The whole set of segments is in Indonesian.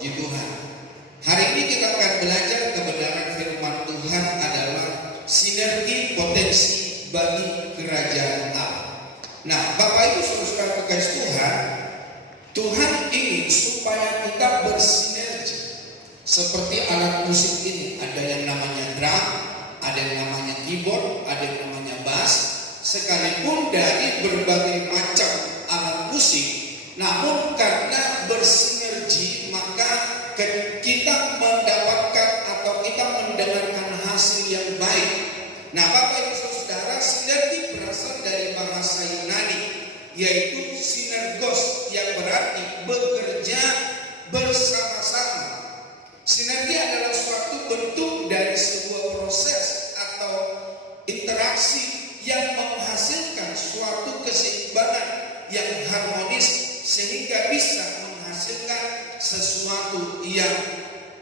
Puji Tuhan. Hari ini kita akan belajar kebenaran firman Tuhan adalah sinergi potensi bagi kerajaan Allah. Nah, Bapak Ibu Saudara kekasih Tuhan, Tuhan ingin supaya kita bersinergi. Seperti alat musik ini, ada yang namanya drum, ada yang namanya keyboard, ada yang namanya bass. Sekalipun dari berbagai macam alat musik, namun karena bersinergi maka kita mendapatkan atau kita mendengarkan hasil yang baik. Nah, Bapak Ibu Saudara, sinergi berasal dari bahasa Yunani, yaitu sinergos, yang berarti bekerja bersama-sama. Sinergi adalah suatu bentuk dari sebuah proses atau interaksi yang menghasilkan suatu keseimbangan yang harmonis sehingga bisa menghasilkan sesuatu yang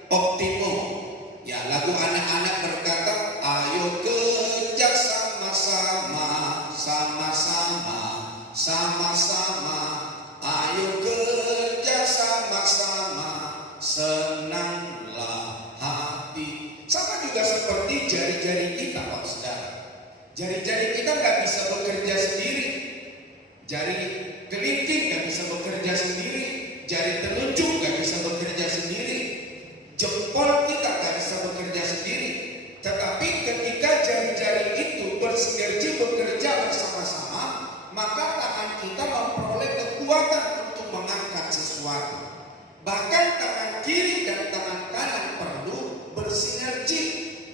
optimum. Ya, lagu anak-anak berkata, ayo kerja sama-sama, sama-sama, sama-sama, ayo kerja sama-sama, senanglah hati. Sama juga seperti jari-jari kita, Pak Saudara. Jari-jari kita nggak bisa bekerja sendiri. Jari kelingking nggak bisa bekerja sendiri. Jari telunjuk nggak bisa bekerja sendiri. Jempol kita nggak bisa bekerja sendiri. Tetapi ketika jari-jari itu bersinergi bekerja bersama-sama, maka tangan kita memperoleh kekuatan untuk mengangkat sesuatu. Bahkan tangan kiri dan tangan kanan perlu bersinergi,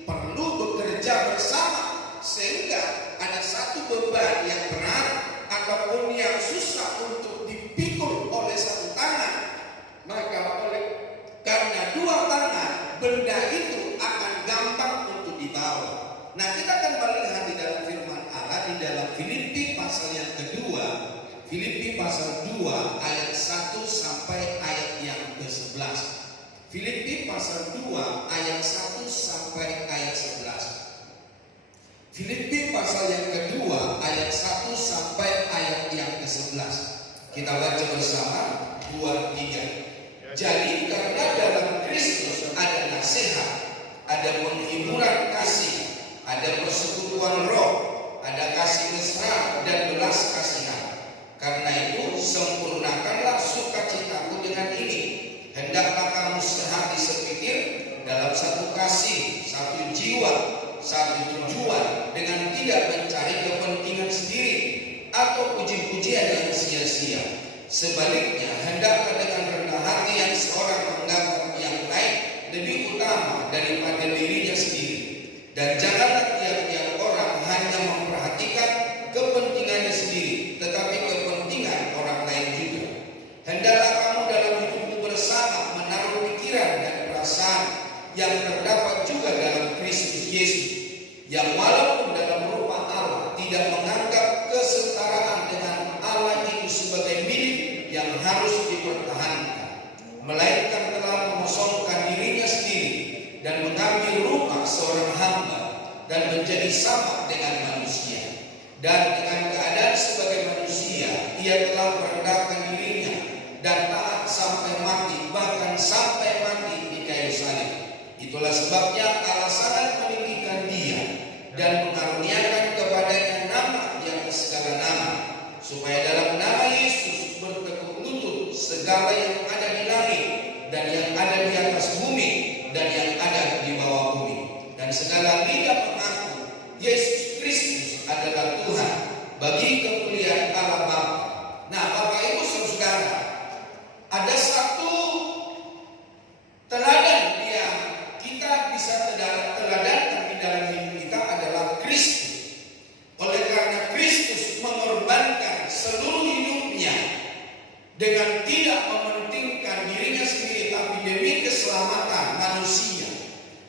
perlu bekerja bersama, sehingga ada satu beban yang berat ataupun yang susah untuk dipikul oleh satu tangan, maka karena dua tangan benda itu akan gampang untuk dibawa. Nah, kita akan melihat di dalam firman Allah di dalam Filipi pasal yang kedua, Filipi pasal 2 ayat 1 sampai ayat yang ke-11. Filipi pasal 2 ayat 1 sampai ayat 11. Filipi pasal yang kedua ayat 1 sampai ayat yang ke-11. Kita baca bersama 2-3. Jadi karena dalam Kristus ada nasihat, ada penghiburan kasih, ada persekutuan roh, ada kasih mesra dan belas kasihan. Karena itu sempurnakanlah sukacitaku dengan ini. Hendaklah kamu sehati sepikir dalam satu kasih, satu jiwa, satu tujuan, dengan tidak mencari kepentingan sendiri atau puji-pujian yang sia-sia. Sebaliknya, hendaklah dengan rendah hati yang seorang menganggap yang lain lebih utama daripada dirinya sendiri. Dan janganlah tiap-tiap orang hanya memperhatikan kepentingannya sendiri, tetapi kepentingan orang lain juga. Hendaklah kamu dalam hidupmu bersama menaruh pikiran dan perasaan yang terdapat juga dalam Kristus Yesus, yang walaupun dalam rupa Allah tidak menganggap kesetaraan dengan Allah itu sebagai milik yang harus dipertahankan, melainkan telah mengosongkan dirinya sendiri dan mengambil rupa seorang hamba dan menjadi sama dengan manusia. Dan dengan keadaan sebagai manusia, ia telah merendahkan dirinya dan taat sampai mati, bahkan sampai mati di kayu salib. Itulah sebabnya Allah sangat meninggikan dia dan mengaruniakan kepadanya nama yang segala nama, supaya dalam nama Yesus bertekuk lutut segala yang ada di langit dan yang ada di atas bumi dan yang ada di bawah bumi, dan segala lidah mengaku Yesus Kristus adalah Tuhan, bagi kemuliaan Allah Bapa. Nah, Bapak Ibu Saudara, ada satu teladan yang kita bisa teladankan di dalam hidup kita adalah Kristus. Oleh karena Kristus mengorbankan seluruh hidupnya dengan tidak mementingkan dirinya sendiri, tapi demi keselamatan manusia,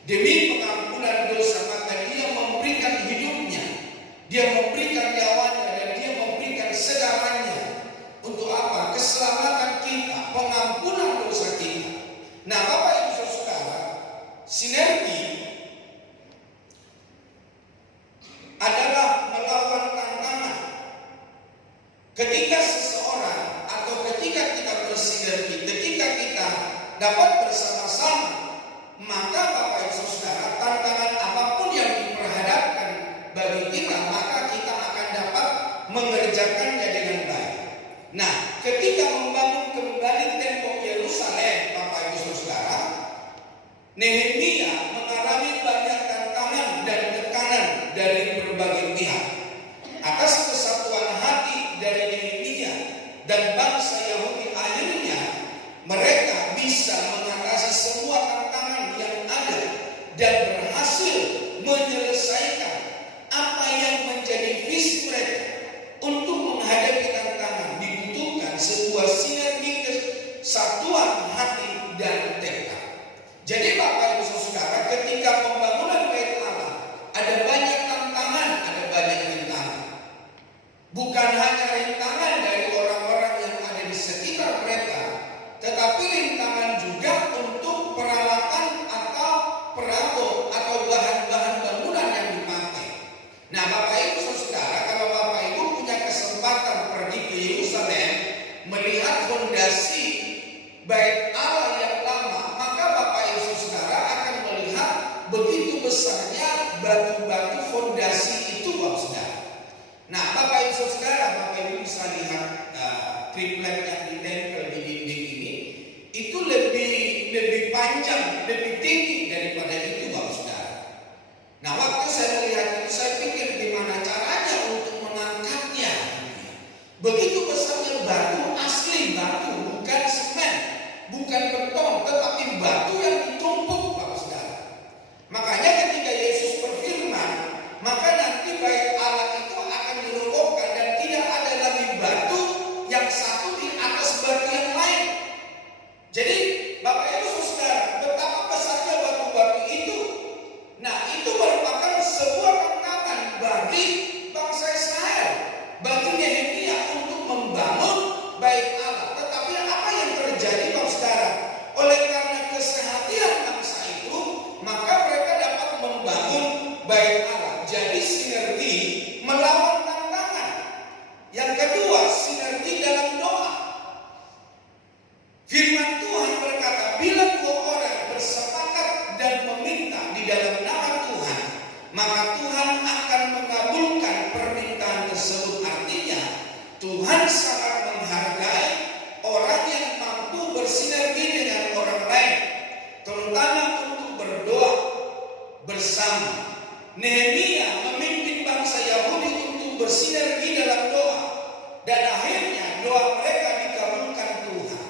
demi pengampunan dosa, maka dia memberikan hidupnya, dia memberikan nyawanya, dan dia memberikan segalanya. Untuk apa? Keselamatan kita, pengampunan dosa kita. Nah, Bapak Ibu Saudara, sinergi adalah melawan tantangan. Ketika seseorang atau ketika kita bersinergi, ketika kita dapat bersama-sama, maka Bapak Ibu Saudara, tantangan apapun yang diperhadapkan bagi kita, maka kita akan dapat mengerjakannya dengan baik. Nah, ketika membangun kembali tembok Yerusalem, Bapak Ibu Saudara, Nehemia mengalami banyak tantangan dan tekanan dari berbagai pihak. Atas kesatuan hati dari Nehemia dan bangsa Yahudi, akhirnya mereka bisa mengatasi semua tantangan yang ada dan berhasil menyelesaikan apa yang menjadi visi mereka. Untuk menghadapi tantangan dibutuhkan sebuah sinergi kesatuan hati dan tekad. Jadi Bapak Ibu Saudara, ketika pembangunan Bait Allah ada banyak tantangan, ada banyak rintangan. Bukan hanya rintangan dari orang-orang yang ada di sekitar mereka, tetapi rintangan juga untuk peralatan atau perabot atau bahan-bahan bangunan yang dipakai. Nah, Bapak Ibu Saudara, kalau Bapak Ibu punya kesempatan pergi ke Yerusalem melihat fondasi Bait Allah yang lama, maka Bapak Ibu Saudara akan melihat begitu besarnya batu-batu fondasi itu, Bapak Saudara. Nah, Bapak Ibu Saudara, Bapak Ibu bisa lihat triplet yang ditempel di dinding ini, itu lebih panjang, lebih tinggi daripada itu, Bapak Saudara. Nah, waktu saya melihat itu, saya pikir gimana caranya untuk mengangkatnya. Begitu besarnya batu, asli batu, bukan semen, bukan beton, tetapi batu yang ditumpuk, Bapak Saudara. Makanya ketika Yesus berfirman, maka nanti Bait Allah itu akan dirobohkan dan tidak ada lagi batu yang satu di atas batu yang lain. Jadi Bapak Ibu Saudara, betapa besarnya batu-batu itu. Nah, itu merupakan sebuah tantangan bagi bangsa Israel, bagi Nehemia untuk membangun Bait Allah. Tetapi apa yang terjadi, Bapak Saudara? Oleh karena kesehatian bangsa itu, maka mereka dapat membangun Bait Allah. Jadi sinergi melawan tantangan. Yang kedua, sinergi dalam doa. Firman Tuhan berkata, bila dua orang bersepakat dan meminta di dalam nama Tuhan, maka Tuhan akan mengabulkan permintaan tersebut. Artinya, Tuhan sangat menghargai orang yang mampu bersinergi dengan orang lain, terutama untuk berdoa bersama. Nehemia memimpin bangsa Yahudi untuk bersinergi dalam doa, dan akhirnya doa mereka dikabulkan Tuhan.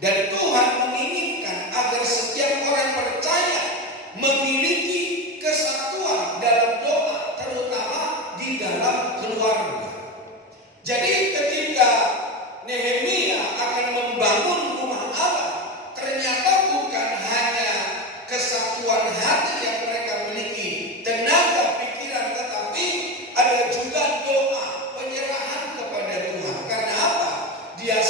Dan Tuhan menginginkan agar setiap orang percaya memiliki kesatuan dalam doa, terutama di dalam keluarga. Jadi ketika Nehemia akan membangun rumah Allah, ternyata bukan hanya kesatuan hati yang mereka miliki, tenaga pikiran, tetapi ada juga doa, penyerahan kepada Tuhan. Karena apa? Dia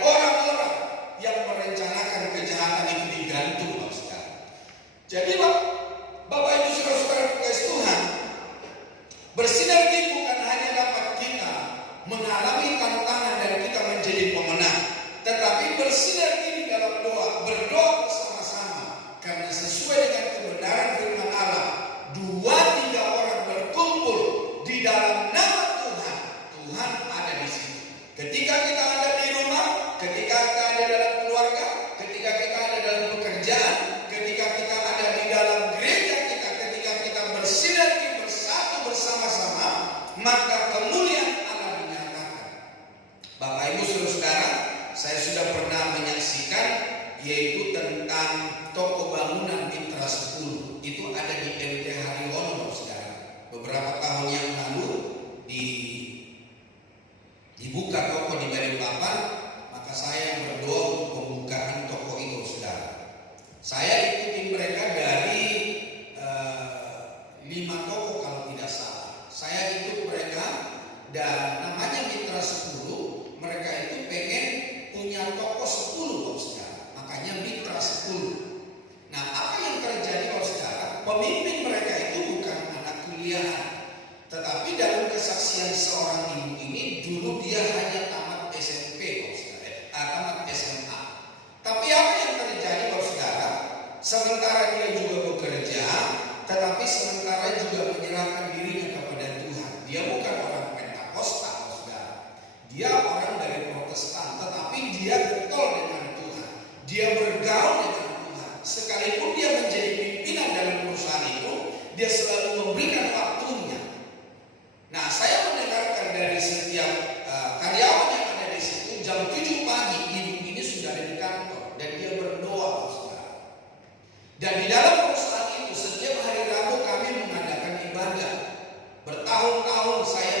orang-orang yang merencanakan kejahatan itu digantung, Bapak Saudara. Jadi Bapak Ibu Saudara-saudara kasih Tuhan, bersinergi bukan hanya dapat kita mengalami tantangan dan kita menjadi pemenang, tetapi bersinergi di dalam doa, berdoa bersama-sama, karena sesuai dengan kebenaran firman Allah, 2-3 orang berkumpul di dalam nama Tuhan, Tuhan ada di situ. Ketika kita ada di rumah, ketika kita ada dalam keluarga, ketika kita ada dalam pekerjaan, ketika kita ada di dalam gereja kita, ketika kita bersinergi bersatu bersama-sama, maka kemuliaan Allah dinyatakan. Bapak Ibu Saudara, saya sudah pernah menyaksikan yaitu tentang toko bangunan Mitra 10. Itu ada di MT Haryono, Bapak Saudara. Beberapa tahun yang lalu dibuka toko di Balikpapan, maka saya berdoa untuk pembukaan toko itu, Saudara. Saya ikutin mereka dari 5 toko kalau tidak salah. Saya ikut mereka dan namanya Mitra 10. Mereka itu pengen punya toko 10, Bapak Saudara. Makanya Mitra 10. Nah, apa yang terjadi, Bapak Saudara? Pemimpin mereka itu bukan anak kuliahan, tetapi dalam kesaksian seorang ibu ini, dulu dia hanya tamat SMP, Bapak Saudara, tamat SMA. Tapi apa yang terjadi, Bapak Saudara? Sementara dia juga bekerja, tetapi sementara juga menyerahkan dirinya kepada Tuhan. Dia bukan orang Pentakosta, Bapak Saudara. Dia orang dari Protestan, tetapi dia getol dengan Tuhan. Dia bergaul dengan Tuhan. Sekalipun dia menjadi pimpinan dalam perusahaan itu, dia selalu memberikan waktunya. Nah, saya mendengarkan dari setiap karyawan yang ada di situ, jam 7 pagi ibu ini sudah ada di kantor dan dia berdoa, Saudara. Dan di dalam perusahaan itu setiap hari Rabu kami mengadakan ibadah. Bertahun-tahun saya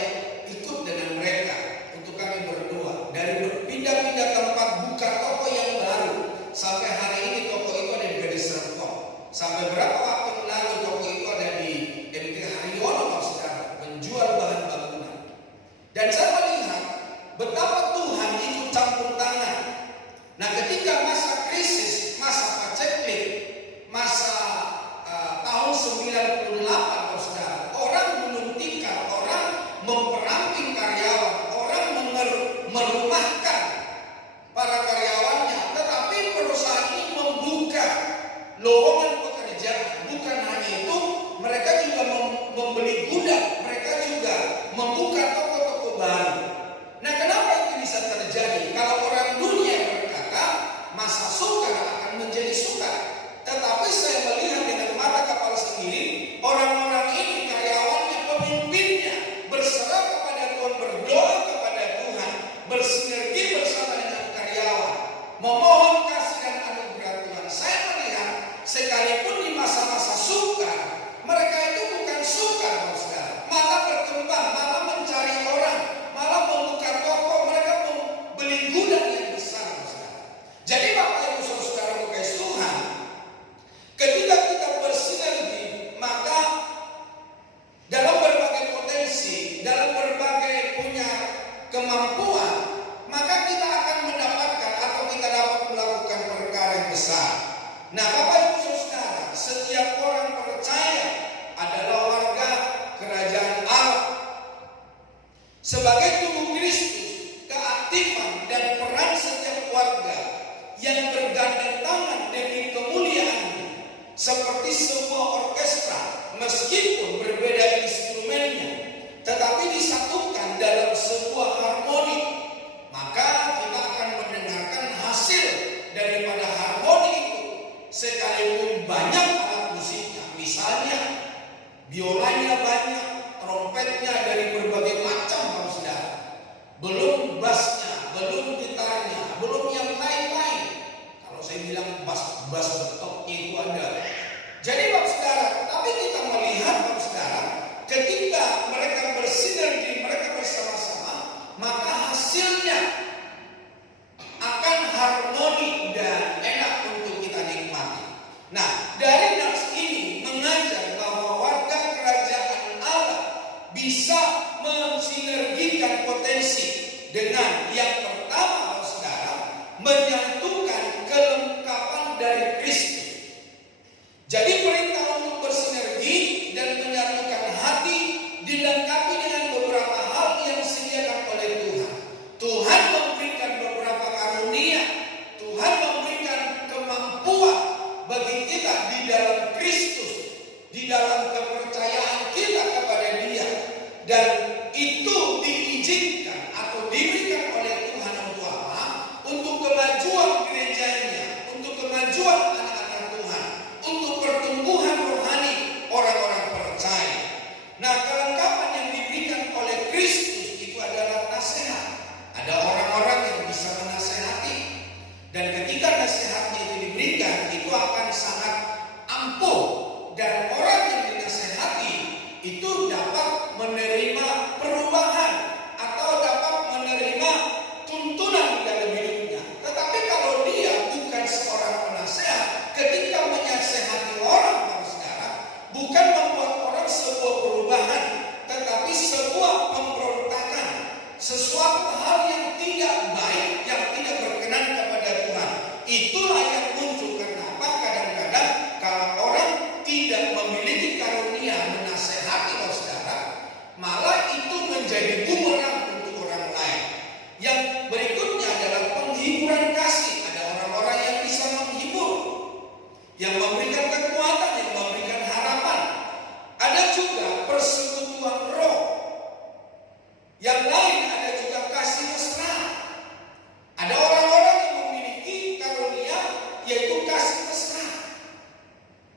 ikut dengan mereka untuk kami berdoa. Dari berpindah-pindah tempat buka toko yang baru, sampai hari ini toko itu ada di Gadis Serpong. Sampai berapa waktu lalu toko itu ada di MT Haryono, Bapak Saudara, menjual bahan bangunan. Dan saya melihat betapa Tuhan ikut campur tangan. Nah, ketika masa krisis, masa paceklik, masa tahun 98, Bapak Saudara, orang gulung tikar, orang memperamping karyawan, orang merumahkan para karyawannya, tetapi perusahaan ini membuka lowongan pekerjaan. Bukan hanya itu, mereka juga membeli gudang, mereka juga membuka toko-toko baru. Nah, kenapa itu bisa terjadi? Kalau orang dunia berkata masa sukar akan menjadi sukar, tetapi saya melihat dengan mata kepala sendiri, orang-orang ini, karyawannya, pemimpinnya berserah kepada Tuhan, berdoa kepada Tuhan, bersinergi bersama dengan karyawan, memohon kasih dan anugerah Tuhan. Saya melihat sekalipun di masa-masa sukar, mereka itu bukan sukar, Bapak Saudara, malah berkembang, malah mencari orang, malah membuka toko, mereka membeli gudang yang besar, Bapak Saudara. Jadi Bapak Ibu Saudara kasih Tuhan, ketika kita bersinergi, maka dalam berbagai potensi, dalam berbagai punya kemampuan, maka kita akan mendapatkan atau kita dapat melakukan perkara yang besar. Nah, Bapak Ibu Saudara, setiap orang percaya adalah warga kerajaan Allah. Sebagai tubuh Kristus, keaktifan dan peran setiap warga yang bergandeng tangan demi kemuliaan-Nya, seperti sebuah orkestra, meskipun berbeda instrumennya, tetapi disatukan dalam sebuah harmoni, maka kita akan mendengarkan hasil daripada harmoni itu. Sekalipun banyak alat musiknya, misalnya biolanya banyak, trompetnya dari berbagai macam, Bapak Saudara, belum bassnya, belum gitarnya, belum yang lain-lain. Kalau saya bilang bass betoknya itu ada. Jadi Bapak Saudara, tapi kita melihat, Bapak Saudara, ketika mereka bersinergi, mereka bersama-sama, maka hasilnya akan harmoni dan enak untuk kita nikmati. Nah, dari nats ini mengajar bahwa warga kerajaan Allah bisa mensinergikan potensi dengan yang pertama, Bapak Saudara, menyatukan kelengkapan dari Kristus. Jadi perintah untuk bersinergi dan menyatukan hati dilengkapi dengan beberapa hal yang disediakan oleh Tuhan. Tuhan memberikan beberapa karunia, Tuhan memberikan kemampuan bagi kita di dalam Kristus, di dalam kepercayaan kita kepada Dia, dan itu diizinkan atau diberikan oleh Tuhan untuk apa? Untuk kemajuan gerejanya, untuk kemajuan anak-anak Tuhan, untuk pertumbuhan rohani orang-orang percaya. Nah, kelengkapan yang diberikan oleh Kristus itu adalah nasihat. Ada orang-orang yang bisa menasehati, dan ketika nasihatnya itu diberikan, itu akan sangat ampuh, dan orang yang dinasehati itu dapat menerima perubahan atau dapat menerima tuntunan di dalam hidupnya. Tetapi kalau dia bukan seorang penasehat, ketika menasehati orang, saudara, bukan membuat orang sebuah perubahan, tetapi sebuah pemberontakan, sesuatu hal yang tidak baik, yang tidak berkenan kepada Tuhan. Itulah yang muncul. Kenapa? Kadang-kadang kalau orang tidak memiliki karunia menasehati, saudara, malah itu menjadi bumerang untuk orang lain. Yang berikutnya adalah penghiburan kasih. Ada orang-orang yang bisa menghibur, yang memberikan kekuatan, yang memberikan harapan. Ada juga persekutuan roh. Yang lain ada juga kasih mesra. Ada orang-orang yang memiliki karunia yaitu kasih mesra.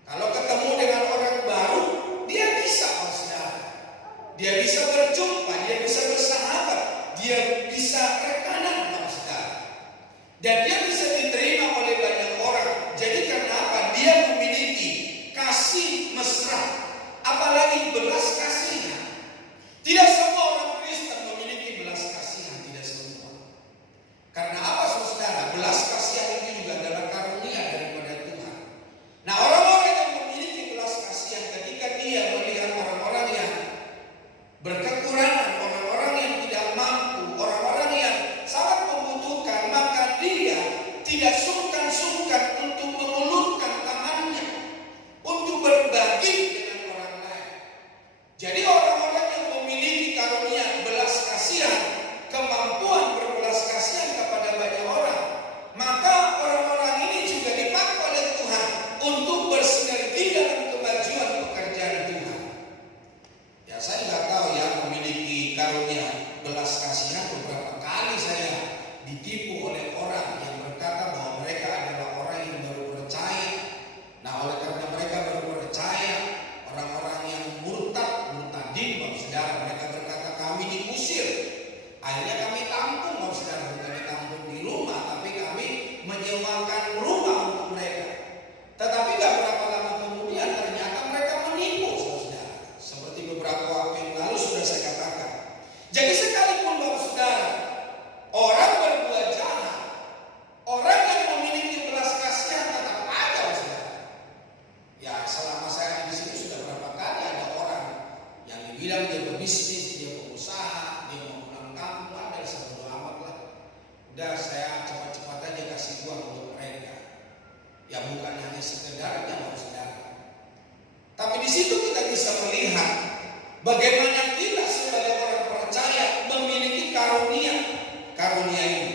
Kalau ketemu dengan orang baru, dia bisa, saudara, dia bisa berjumpa, dia bisa bersahabat, dia bisa rekanan, saudara, dan dia bisa diterima oleh banyak orang. Jadi karena apa? Dia memiliki kasih mesra, apalagi belas kasihan. Tidak semua orang Kristen memiliki belas kasihan, tidak semua. Karena apa, saudara? Belas kasihan itu juga adalah karunia daripada Tuhan. Nah, orang-orang yang memiliki belas kasihan, ketika dia melihat orang-orang yang berkekurangan, orang-orang yang tidak mampu, orang-orang yang sangat membutuhkan, maka dia tidak sungkan-sungkan untuk mengulurkan tangannya untuk berbagi dengan orang lain. Jadi orang-orang yang memiliki karunia belas kasihan, kemampuan berbelas kasihan kepada banyak orang, maka orang-orang ini juga dipakai oleh Tuhan untuk bersinergi dalam kemajuan pekerjaan Tuhan. Ya, saya nggak tahu ya memiliki karunia belas kasihan. Beberapa kali saya ditipu oleh orang yang berkata bahwa mereka adalah orang yang baru percaya. Nah, oleh karena mereka baru percaya, orang-orang yang murtadin, saudara, mereka berkata kami diusir. Akhirnya kami tampung, saudara, bukan ditampung di rumah, tapi kami menyewakan rumah untuk mereka. Tetapi gak berapa lama kemudian ternyata mereka menipu, saudara. Seperti beberapa waktu yang lalu sudah saya katakan. Jadi sekalipun, saudara, orang berbuat jahat, orang yang memiliki belas kasihan tetap ada, saudara. Ya, selama saya di sini sudah berapa kali ada orang yang dibilang dia berbisnis, dia berusaha, dia mau pulang kampung, ada sebodo amat lah. Udah, saya cepat-cepat aja kasih uang untuk mereka. Ya, bukan hanya sekedarnya, saudara. Tapi di situ kita bisa melihat bagaimana kita sebagai orang percaya memiliki karunia ini.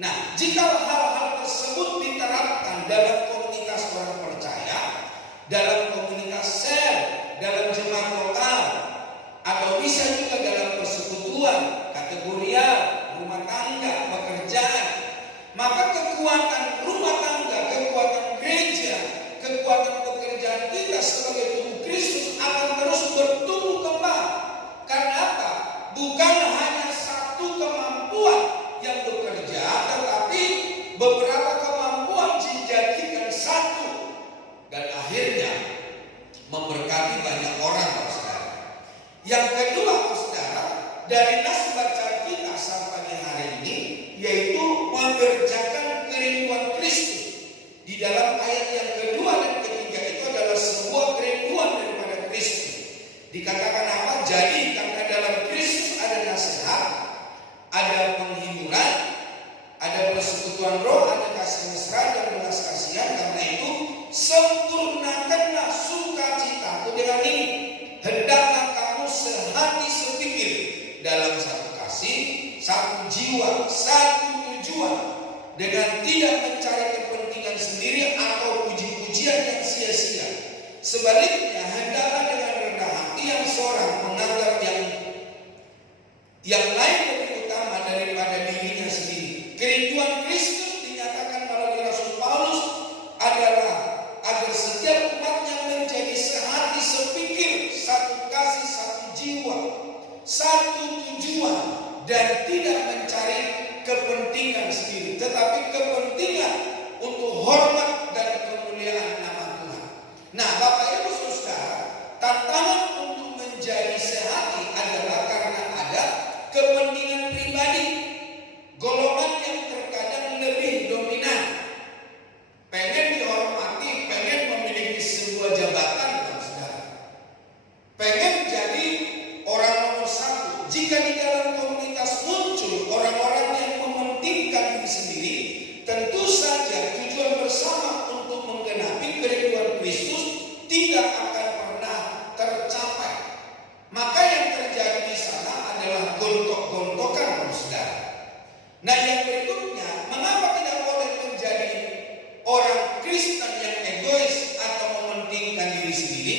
Nah, jika hal-hal tersebut diterapkan dalam komunitas orang percaya, dalam komunitas sel, dalam jemaat lokal, atau bisa juga dalam persekutuan, kategorial, rumah tangga, pekerjaan, maka kekuatan rumah tangga, kekuatan gereja, kekuatan pekerjaan kita sebagai tubuh Kristus akan terus bertumbuh kembang. Karena apa? Bukan hanya satu kemampuan yang bekerja, tetapi beberapa kemampuan dijadikan satu, dan akhirnya memberkati banyak orang, saudara. Yang kedua, saudara, dari nas baca kita sampai hari ini, yaitu mengerjakan kerinduan Kristus. Di dalam ayat yang kedua dan ketiga itu adalah sebuah kerinduan daripada Kristus. Dikatakan apa? Jadi karena dalam Kristus ada nasihat, ada penghiburan, ada persekutuan roh, ada tidak mencari kepentingan sendiri atau puji-pujian yang sia-sia. Sebaliknya, hendaklah dengan rendah hati yang seorang menganggap yang lain lebih utama daripada dirinya sendiri. Kerinduan Kristus dinyatakan melalui Rasul Paulus adalah agar setiap umatnya menjadi sehati, sepikir, satu kasih, satu jiwa, satu tujuan, dan tidak mencari kepentingan sendiri, tetapi kepentingan untuk hormat dan kemuliaan nama Tuhan. Nah, Bapak Ibu Saudara, tantangan untuk menjadi sehati adalah karena ada kepentingan pribadi, golongan yang terkadang lebih dominan, pengen dihormati, pengen memiliki sebuah jabatan, saudara, pengen jadi orang nomor satu. Jika di dalam komunitas muncul orang-orang yang mementingkan diri sendiri, tentu saja tujuan bersama untuk menggenapi kerinduan Kristus tidak akan pernah tercapai. Maka yang terjadi di sana adalah gontok-gontokan, saudara. Nah, yang berikutnya, mengapa tidak boleh menjadi orang Kristen yang egois atau mementingkan diri sendiri?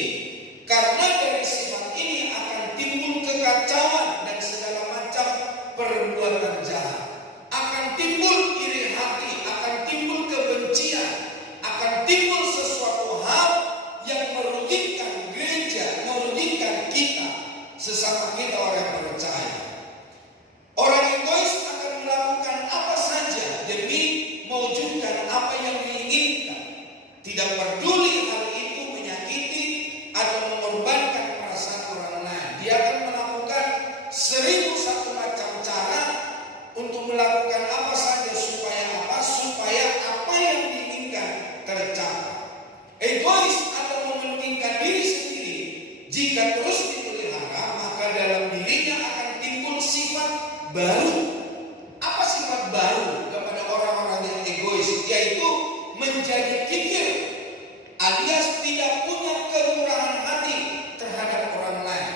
Karena dari sifat ini akan timbul kekacauan dan segala macam perbuatan jahat. Akan timbul iri hati, akan timbul kebencian, akan timbul sesuatu hal yang merugikan gereja, merugikan kita, sesama kita orang percaya. Orang egois akan melakukan apa saja demi mewujudkan apa yang diinginkan. Tidak peduli hal itu menyakiti atau mengorbankan perasaan orang lain. Dia akan melakukan 1001 macam cara untuk melakukan apa saja supaya apa? Supaya apa yang diinginkan tercapai. Egois atau mementingkan diri sendiri, jika terus dipelihara, maka dalam dirinya akan timbul sifat baru. Apa sifat baru kepada orang-orang yang egois? Yaitu menjadi kikir, alias tidak punya kemurahan hati terhadap orang lain.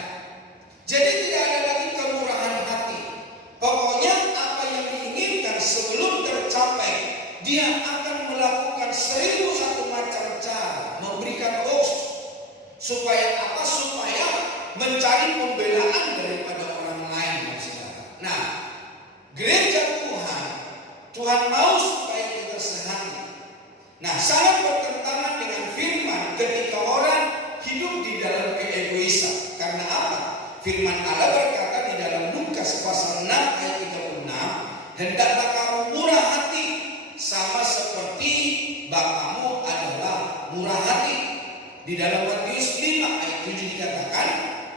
Jadi tidak ada lagi kemurahan hati. Pokoknya apa yang diinginkan sebelum tercapai, dia akan melakukan 1001 macam cara, memberikan hoax. Supaya apa? Supaya mencari pembelaan daripada orang lain. Nah, gereja Tuhan mau supaya kita sehati. Nah, sangat bertentangan dengan firman ketika orang hidup di dalam keegoisan. Karena apa? Firman Allah berkata di dalam Lukas pasal 6 ayat 36, hendaklah kamu murah hati sama seperti Bapamu adalah murah hati. Di dalam Matius 5 ayat 7 dikatakan,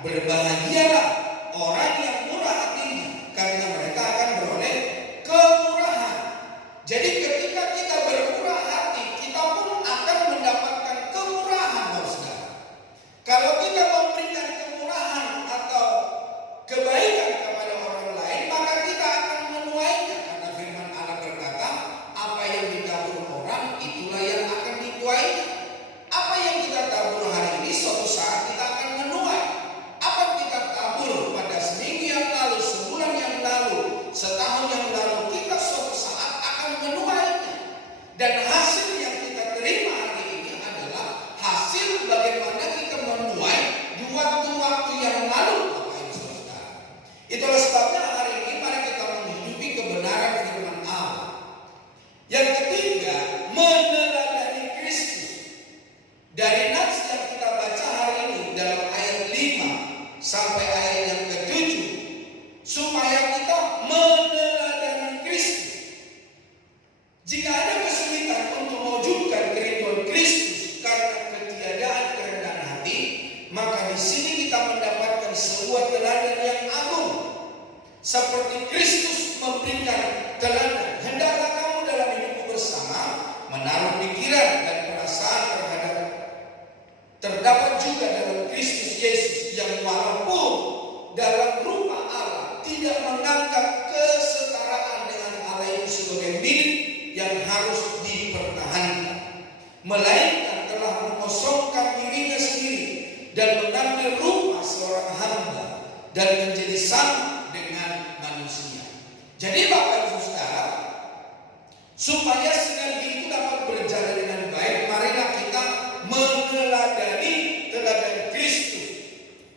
berbahagialah orang yang murah hatinya, karena mereka akan beroleh kemurahan. Jadi ketika kita bermurah hati, kita pun akan mendapatkan kemurahan, saudara. Kalau kita memberikan kemurahan atau kebaikan kepada orang lain, maka kita akan menuainya. Karena firman Allah berkata, apa yang ditabur orang, itulah yang akan dituainya. Apa yang kita tabur hari ini, suatu saat kita akan menuai. Apa yang kita tabur pada seminggu yang lalu, sebulan yang lalu, setahun yang lalu, kita suatu saat akan menuainya. Dan hasil yang kita terima hari ini adalah hasil bagaimana kita menuai di waktu-waktu yang lalu, Bapak Ibu Saudara. Itulah sebabnya hari ini mari kita menghidupi kebenaran firman Allah. Yang ketiga, meneladani Kristus. Dari nats yang kita baca hari ini dalam ayat 5 sampai ayat yang ke-7, supaya kita meneladani Kristus. Jika ada kesulitan untuk mewujudkan kerinduan Kristus karena ketiadaan kerendahan hati, maka di sini kita mendapatkan sebuah teladan yang agung. Seperti Kristus memberikan teladan, hendaklah kamu dalam hidupmu bersama menaruh pikiran dan perasaan terdapat juga dalam Kristus Yesus, yang walaupun dalam rupa Allah tidak menganggap kesetaraan dengan Allah itu sebagai milik yang harus dipertahankan, melainkan telah mengosongkan dirinya sendiri dan mengambil rupa seorang hamba dan menjadi sama dengan manusia. Jadi Bapak Ibu Saudara, Supaya sinergi itu dapat berjalan dengan baik, marilah kita meneladani teladan Kristus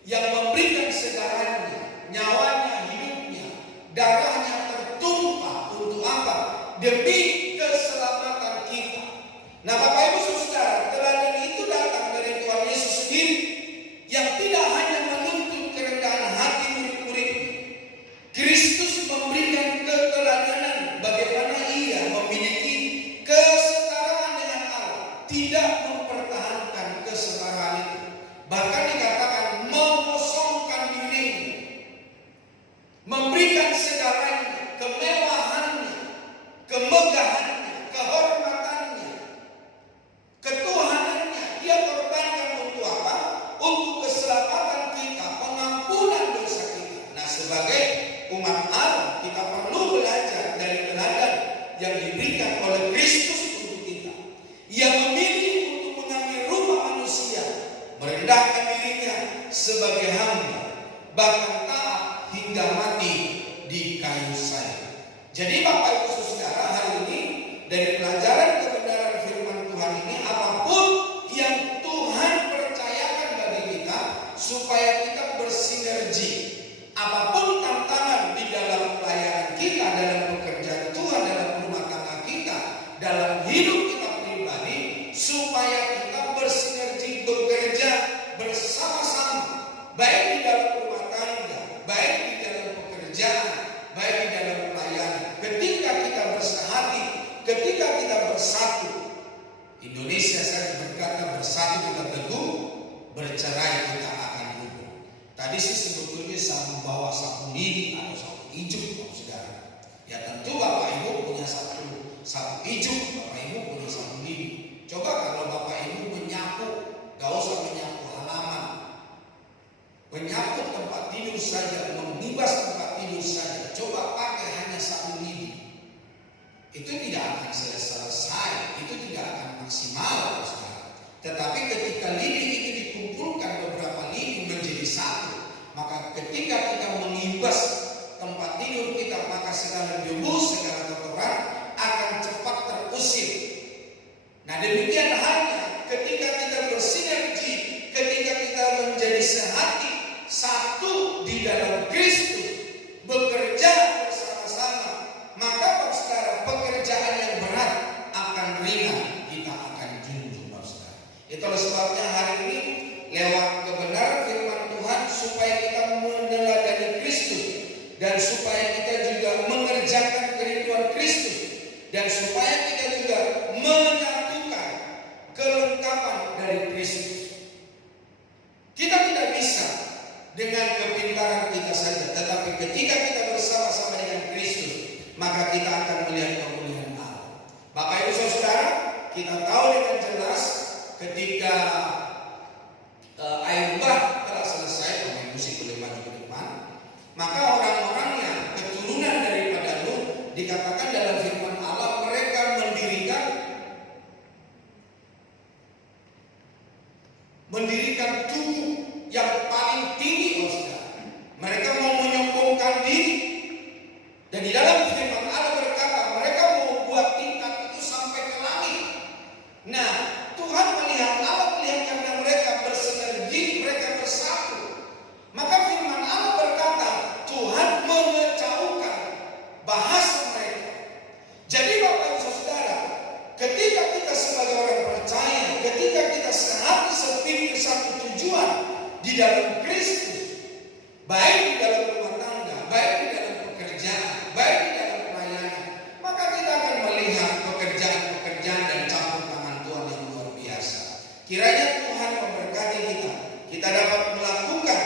yang memberikan segalanya, nyawanya, hidupnya, darahnya tertumpah untuk apa? Demi keselamatan kita. Nah, Bapak Ibu Saudara, teladan itu datang dari Tuhan Yesus sendiri yang tidak hanya menuntut kerendahan hati murid-muridnya. Kristus memberikan keteladanan bagaimana ia memiliki kesetaraan dengan Allah, tidak mempertahankan kesetaraan itu. Bahkan dikatakan mengosongkan dirinya, memberikan segalanya, kemewahannya, kemegahannya, kehormatannya, ketuhanannya. Dia korbankan untuk apa? Untuk keselamatan kita, pengampunan dosa kita. Nah, sebagai umat Allah, kita perlu belajar dari teladan yang diberikan oleh Kristus untuk kita. Ia memilih untuk mengambil rumah manusia, merendahkan dirinya sebagai hamba, bahkan taat hingga mati di kayu salib. Jadi Bapak Ibu Saudara, hari ini dari pelajaran kebenaran firman Tuhan ini, apapun yang Tuhan percayakan bagi kita supaya kita bersinergi, apapun tantangan di dalam pelayanan kita, dalam pekerjaan Tuhan, dalam rumah tangga kita, dalam hidup kita pribadi, supaya kita bersinergi, bekerja bersama-sama, baik di dalam rumah tangga, baik di dalam pekerjaan, baik di dalam pelayanan. Ketika kita bersehati, ketika kita bersatu, Indonesia saja berkata bersatu kita teguh, bercerai kita akan gugur. Tadi sih sebetulnya saya membawa sapu lidi atau sapu ijuk, Bapak Saudara. Ya tentu Bapak Ibu punya sapu ijuk, Bapak Ibu punya sapu lidi. Coba kalau Bapak Ibu menyapu, gak usah menyapu halaman, menyapu tempat tidur saja, membibas tempat tidur saja, coba pakai hanya sapu lidi, itu tidak akan selesai, itu tidak akan maksimal, Saudara. Tetapi ketika lidi itu dikumpulkan beberapa lidi menjadi satu, maka ketika kita mengibas tempat tidur kita, maka segala debu, segala kotoran akan cepat terusir. Nah, demikian halnya ketika kita bersinergi, ketika kita menjadi sehati, satu di dalam Kristus, bekerja bersama-sama, maka Bapak Saudara, pekerjaan yang berat akan ringan, kita akan junjung, Bapak Saudara. Itulah sebabnya hari ini lewat kebenaran firman Tuhan, supaya kita meneladani Kristus, dan supaya kita juga mengerjakan kerinduan Kristus, dan supaya kita juga menyatukan kelengkapan dari Kristus. Kita tidak bisa dengan kepintaran kita saja, tetapi ketika kita bersama-sama dengan Kristus, maka kita akan melihat kemuliaan Allah. Bapak Ibu Saudara, kita tahu dengan jelas ketika air bah telah selesai, Bapak Ibu sih boleh maju ke depan, maka orang-orang yang keturunan daripada Nuh, dikatakan dalam firman Allah, mereka mendirikan tubuh yang paling tinggi, Saudara. Mereka mau menyombongkan diri, dan di dalam firman Allah berkata mereka mau buat tingkat itu sampai ke langit. Nah, Tuhan melihat, Allah melihat karena mereka bersinergi, mereka bersatu. Maka firman Allah berkata Tuhan mengecaukan bahasa mereka. Jadi Bapak Ibu Saudara, ketika kita sebagai orang percaya, ketika kita sehati sepikir satu tujuan di dalam Kristus, baik di dalam rumah tangga, baik di dalam pekerjaan, baik di dalam pelayanan, maka kita akan melihat pekerjaan-pekerjaan dan campur tangan Tuhan yang luar biasa. Kiranya Tuhan memberkati kita dapat melakukan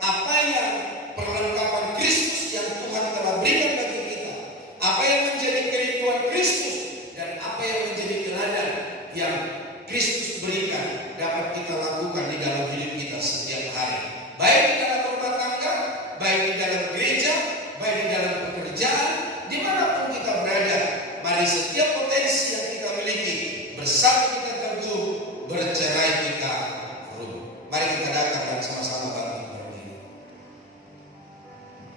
apa yang perlengkapan Kristus yang Tuhan telah berikan bagi kita, apa yang menjadi kerinduan Kristus, dan apa yang menjadi teladan yang Kristus berikan dapat kita lakukan di dalam hidup kita setiap hari, baik di dalam rumah tangga, baik di dalam gereja, baik di dalam pekerjaan, dimanapun kita berada. Mari setiap potensi yang kita miliki, bersatu kita teguh, bercerai kita